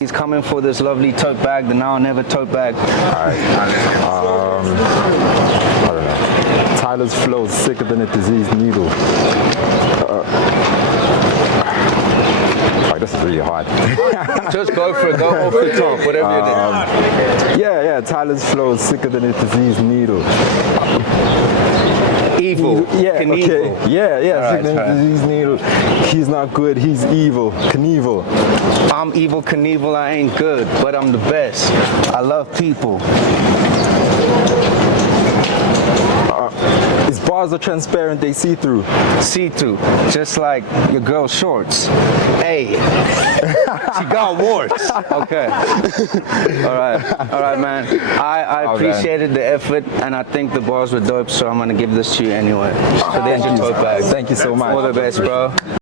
He's coming for this lovely tote bag, the now or never tote bag. Alright. I don't know. Tyler's flow is sicker than a diseased needle. This is really hard. Just go for it, go off the top, whatever you do. Yeah, Tyler's flow is sicker than a diseased needle. Evil. Yeah, Knievel. okay. Yeah, sicker than a right. diseased needle. He's not good, he's evil. Knievel. I'm evil Knievel, I ain't good, but I'm the best. I love people. His bars are transparent, they see through. See-through, just like your girl's shorts. Hey, she got warts. Okay. All right, man. I appreciated the effort, and I think the bars were dope, so I'm gonna give this to you anyway. So there's your tote bag. Thank you so much. All the best, bro.